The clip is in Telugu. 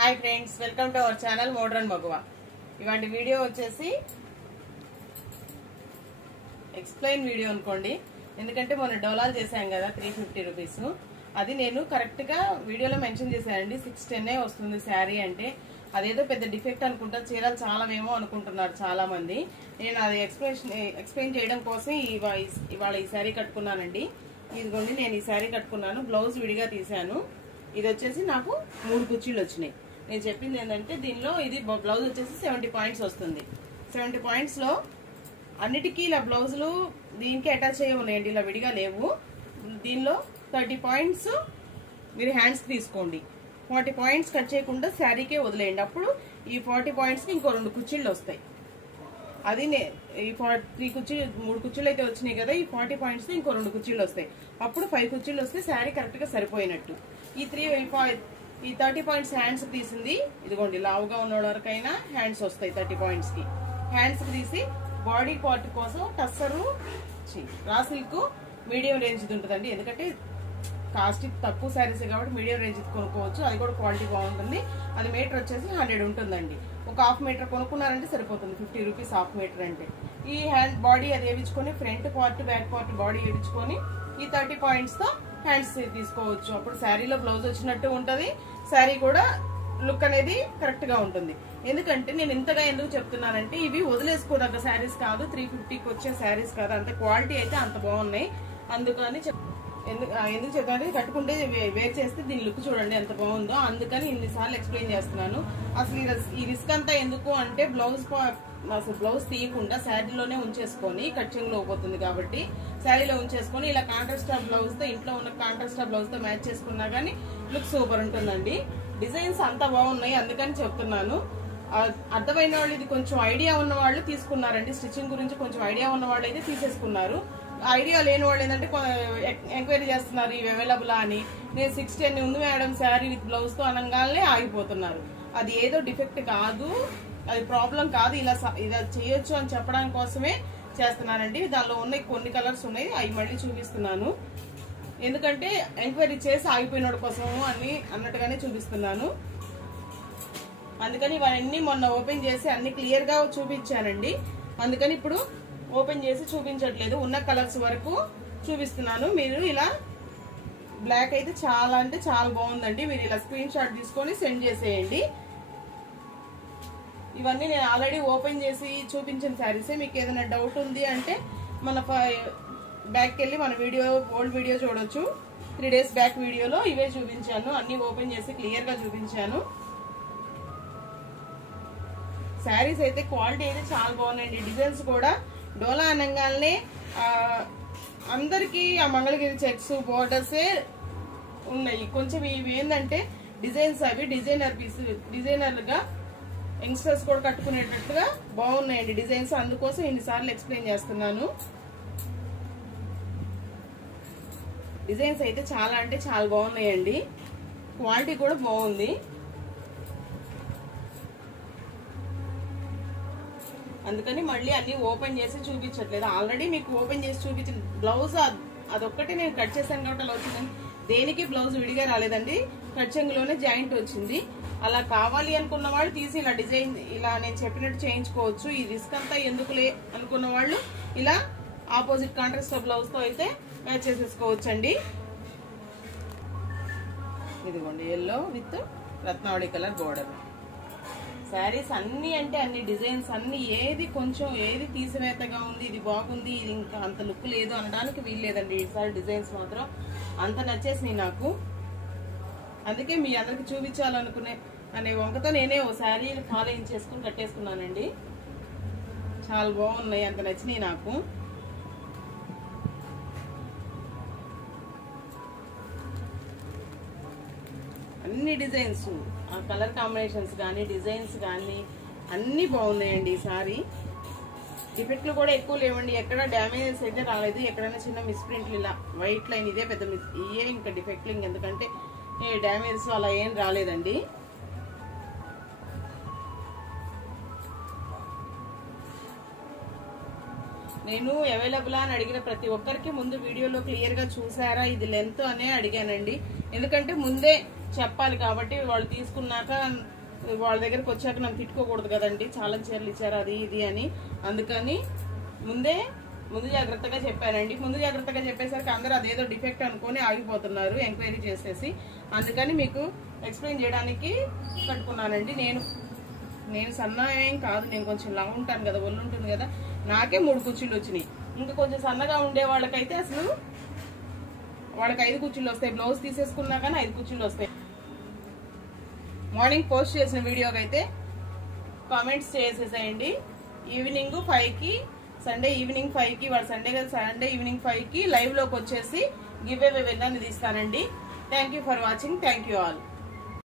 Hi friends, welcome to our channel modern Maguva. इवांटी वीडियो వచ్చేసి एक्सप्लेन वीडियो అనుకోండి। ఎందుకంటే మొన్న డోలాల్ చేశాం కదా 350 రూపాయస్, అది నేను కరెక్ట్ గా వీడియోలో మెన్షన్ చేశానండి। 610 వస్తుంది సారీ అంటే, అదేదో పెద్ద డిఫెక్ట్ అనుకుంటా, చీరలు చాలావేమో అనుకుంటున్నారు చాలా మంది। నేను అది ఎక్స్ప్లెయిన్ చేయడం కోసం ఇవాళ ఈ సారీ కట్టుకున్నానండి। ఇదిగోండి, నేను ఈ సారీ కట్టుకున్నాను, బ్లౌజ్ విడిగా తీశాను। ఇది వచ్చేసి నాకు 3 కుర్చీలు వచ్చినాయి। నేను చెప్పింది ఏంటంటే, దీనిలో ఇది బ్లౌజ్ వచ్చేసి 70 పాయింట్స్ వస్తుంది। 70 పాయింట్స్ లో అన్నిటికీ ఇలా బ్లౌజులు దీనికి అటాచ్ అయ్యి ఉన్నాయండి, ఇలా విడిగా లేవు। దీనిలో 30 పాయింట్స్ మీరు హ్యాండ్స్ తీసుకోండి, 40 పాయింట్స్ కట్ చేయకుండా శారీకే వదిలేయండి। అప్పుడు ఈ 40 పాయింట్స్ కి ఇంకో 2 కుర్చీలు వస్తాయి। అది ఈ 3 కుర్చీలు 3 కుర్చీలు అయితే వచ్చినాయి కదా, ఈ 40 పాయింట్స్ తో ఇంకో 2 కుర్చీలు వస్తాయి। అప్పుడు 5 కుర్చీలు వస్తే శారీ కరెక్ట్ గా సరిపోయినట్టు। ఈ 30 పాయింట్స్ హ్యాండ్స్ తీసింది, ఇదిగోండి లావుగా ఉన్న వరకైనా హ్యాండ్స్ వస్తాయి 30 పాయింట్స్ కి। హ్యాండ్స్ తీసి బాడీ పార్ట్ కోసం tussar raw silk medium range ఉంటుందండి, ఎందుకంటే కాస్ట్ తక్కువ శారీస్ కాబట్టి మీడియం రేంజ్ కొనుక్కోవచ్చు, అది కూడా క్వాలిటీ బాగుంటుంది। అది మీటర్ వచ్చేసి 100 ఉంటుందండి। ఒక హాఫ్ మీటర్ కొనుక్కున్నారంటే సరిపోతుంది, 50 రూపీస్ హాఫ్ మీటర్ అంటే। ఈ హ్యాండ్ బాడీ అది వేయించుకొని front part back part body వేయించుకొని ఈ 30 పాయింట్స్ తో హ్యాండ్స్ తీసుకోవచ్చు। అప్పుడు శారీలో బ్లౌజ్ వచ్చినట్టు ఉంటది, శారీ కూడా లుక్ అనేది కరెక్ట్ గా ఉంటుంది। ఎందుకంటే నేను ఇంతగా ఎందుకు చెప్తున్నానంటే, ఇవి వదిలేసుకోదగ్గ శారీస్ కాదు, 350కి వచ్చే శారీస్ కాదు, అంత క్వాలిటీ అయితే అంత బాగున్నాయి। అందుకని ఎందుకు చెప్తానంటే, కట్టుకుంటే వేర్ చేస్తే దీని లుక్ చూడండి ఎంత బాగుందో, అందుకని ఇన్నిసార్లు ఎక్స్ప్లెయిన్ చేస్తున్నాను। అసలు ఈ రిస్క్ అంతా ఎందుకు అంటే, బ్లౌజ్ తీయకుండా శారీలోనే ఉంచేసుకొని, కట్చింగ్ లో పోతుంది కాబట్టి శారీలో ఉంచేసుకొని ఇలా కాంట్రాస్ట్ బ్లౌజ్ తో, ఇంట్లో ఉన్న కాంట్రాస్ట్ బ్లౌజ్ తో మ్యాచ్ చేసుకున్నా గానీ లుక్ సూపర్ ఉంటుందండి। డిజైన్స్ అంతా బాగున్నాయి, అందుకని చెప్తున్నాను। అర్థమైన వాళ్ళు, ఇది కొంచెం ఐడియా ఉన్న వాళ్ళు తీసుకున్నారండి, స్టిచ్చింగ్ గురించి కొంచెం ఐడియా ఉన్న వాళ్ళు అయితే తీసేసుకున్నారు। ఐడియా లేని వాళ్ళు ఏంటంటే ఎంక్వైరీ చేస్తున్నారు ఇవి అవైలబుల్ అని। నేను 610 ఉంది మేడం శారీ విత్ బ్లౌజ్ తో అనగానే ఆగిపోతున్నారు। అది ఏదో డిఫెక్ట్ కాదు, అది ప్రాబ్లం కాదు, ఇలా చేయొచ్చు అని చెప్పడానికి కోసమే చేస్తున్నానండి। దానిలో ఉన్నాయి కొన్ని కలర్స్ ఉన్నాయి, అవి మళ్ళీ చూపిస్తున్నాను, ఎందుకంటే ఎంక్వైరీ చేసి ఆగిపోయినోడు కోసము అని అన్నట్టుగానే చూపిస్తున్నాను। అందుకని ఇవన్నీ మొన్న ఓపెన్ చేసి అన్ని క్లియర్ గా చూపించానండి, అందుకని ఇప్పుడు ఓపెన్ చేసి చూపించట్లేదు, ఉన్న కలర్స్ వరకు చూపిస్తున్నాను। మీరు ఇలా బ్లాక్ అయితే చాలా అంటే చాలా బాగుందండి, మీరు ఇలా స్క్రీన్ షాట్ తీసుకొని సెండ్ చేసేయండి। ఇవన్నీ నేను ఆల్రెడీ ఓపెన్ చేసి చూపించిన శారీసే, మీకు ఏదైనా డౌట్ ఉంది అంటే మన బ్యాక్ వెళ్ళి మన ఓల్డ్ వీడియో చూడొచ్చు। 3 డేస్ బ్యాక్ వీడియోలో ఇవే చూపించాను, అన్ని ఓపెన్ చేసి క్లియర్ గా చూపించాను। శారీస్ అయితే క్వాలిటీ అయితే చాలా బాగున్నాయండి, డిజైన్స్ కూడా డోలా అనగానే అందరికి ఆ మంగళగిరి చెక్స్ బోర్డర్సే ఉన్నాయి, కొంచెం ఇవి ఏంటంటే డిజైన్స్, అవి డిజైనర్ గా యంగ్స్టర్స్ కూడా కట్టుకునేటట్టుగా బాగున్నాయండి డిజైన్స్, అందుకోసం ఇన్నిసార్లు ఎక్స్ప్లెయిన్ చేస్తున్నాను। డిజైన్స్ అయితే చాలా అంటే చాలా బాగున్నాయండి, క్వాలిటీ కూడా బాగుంది, అందుకని మళ్ళీ అన్ని ఓపెన్ చేసి చూపించట్లేదు। ఆల్రెడీ మీకు ఓపెన్ చేసి చూపించిన బ్లౌజ్ అదొక్కటి నేను కట్ చేశాను కాబట్టి అలా వచ్చిందండి, దేనికి బ్లౌజ్ విడిగా రాలేదండి, కట్చింగ్ లోనే జాయింట్ వచ్చింది। అలా కావాలి అనుకున్న వాళ్ళు తీసి ఇలా డిజైన్ ఇలా నేను చెప్పినట్టు చేయించుకోవచ్చు, ఈ రిస్క్ అంతా ఎందుకులే అనుకున్న వాళ్ళు ఇలా ఆపోజిట్ కాంట్రాస్ట్ బ్లౌజ్ తో అయితే మ్యాచ్ చేసేసుకోవచ్చండి। ఇదిగోండి yellow with Ratnavali colour border sarees అన్ని అంటే అన్ని డిజైన్స్ అన్ని, ఏది తీసివేతగా ఉంది, ఇది బాగుంది, ఇది ఇంకా అంత లుక్ లేదు అనడానికి వీల్లేదండి। ఈసారి డిజైన్స్ మాత్రం అంత నచ్చేసినాయి నాకు, అందుకే మీ అందరికి చూపించాలనుకునే అనే వంకతో నేనే ఓ శారీ ఫాలో చేసుకుని కట్టేసుకున్నానండి। చాలా బాగున్నాయి, అంత నచ్చినాయి నాకు। అన్ని డిజైన్స్, ఆ కలర్ కాంబినేషన్స్ కానీ డిజైన్స్ కానీ అన్ని బాగున్నాయండి। ఈసారి డిఫెక్ట్లు కూడా ఎక్కువ లేవండి, ఎక్కడ డ్యామేజెస్ అయితే రాలేదు, ఎక్కడైనా చిన్న మిస్ప్రింట్లు ఇలా వైట్ లైన్ ఇదే పెద్ద ఇయే ఇంకా డిఫెక్ట్లు, ఎందుకంటే డ్యామేజెస్ అలా ఏం రాలేదండి। నేను అవైలబుల్ అని అడిగిన ప్రతి ఒక్కరికి ముందు వీడియోలో క్లియర్ గా చూసారా ఇది లెంత్ అనే అడిగానండి, ఎందుకంటే ముందే చెప్పాలి కాబట్టి వాళ్ళు తీసుకున్నాక వాళ్ళ దగ్గరకు వచ్చాక నన్ను తిట్టుకోకూడదు కదండి, చాలా చీరలు ఇచ్చారు అది ఇది అని. అందుకని ముందు జాగ్రత్తగా చెప్పానండి. ముందు జాగ్రత్తగా చెప్పేసరికి అందరూ అదేదో డిఫెక్ట్ అనుకొని ఆగిపోతున్నారు ఎంక్వైరీ చేసేసి. అందుకని మీకు ఎక్స్ప్లెయిన్ చేయడానికి కట్టుకున్నానండి. నేను సన్న ఏం కాదు, నేను కొంచెం లావు ఉంటాను కదా, ఒళ్ళు ఉంటుంది కదా, నాకే 3 కుర్చీలు వచ్చినాయి. ఇంకా కొంచెం సన్నగా ఉండే వాళ్ళకైతే అసలు వాళ్ళకి 5 కుర్చీలు వస్తాయి. బ్లౌజ్ తీసేసుకున్నా కానీ 5 కుర్చీలు వస్తాయి. మార్నింగ్ పోస్ట్ చేసిన వీడియోకి కామెంట్స్ చేసేసేయండి. ఈవినింగ్ 5కి, సండే ఈవినింగ్ 5కి, వాడు సండే కదా, సండే ఈవినింగ్ 5కి లైవ్ లోకి వచ్చేసి గివ్ అవే విన్నర్ని తీస్తానండి. Thank you for watching. Thank you all.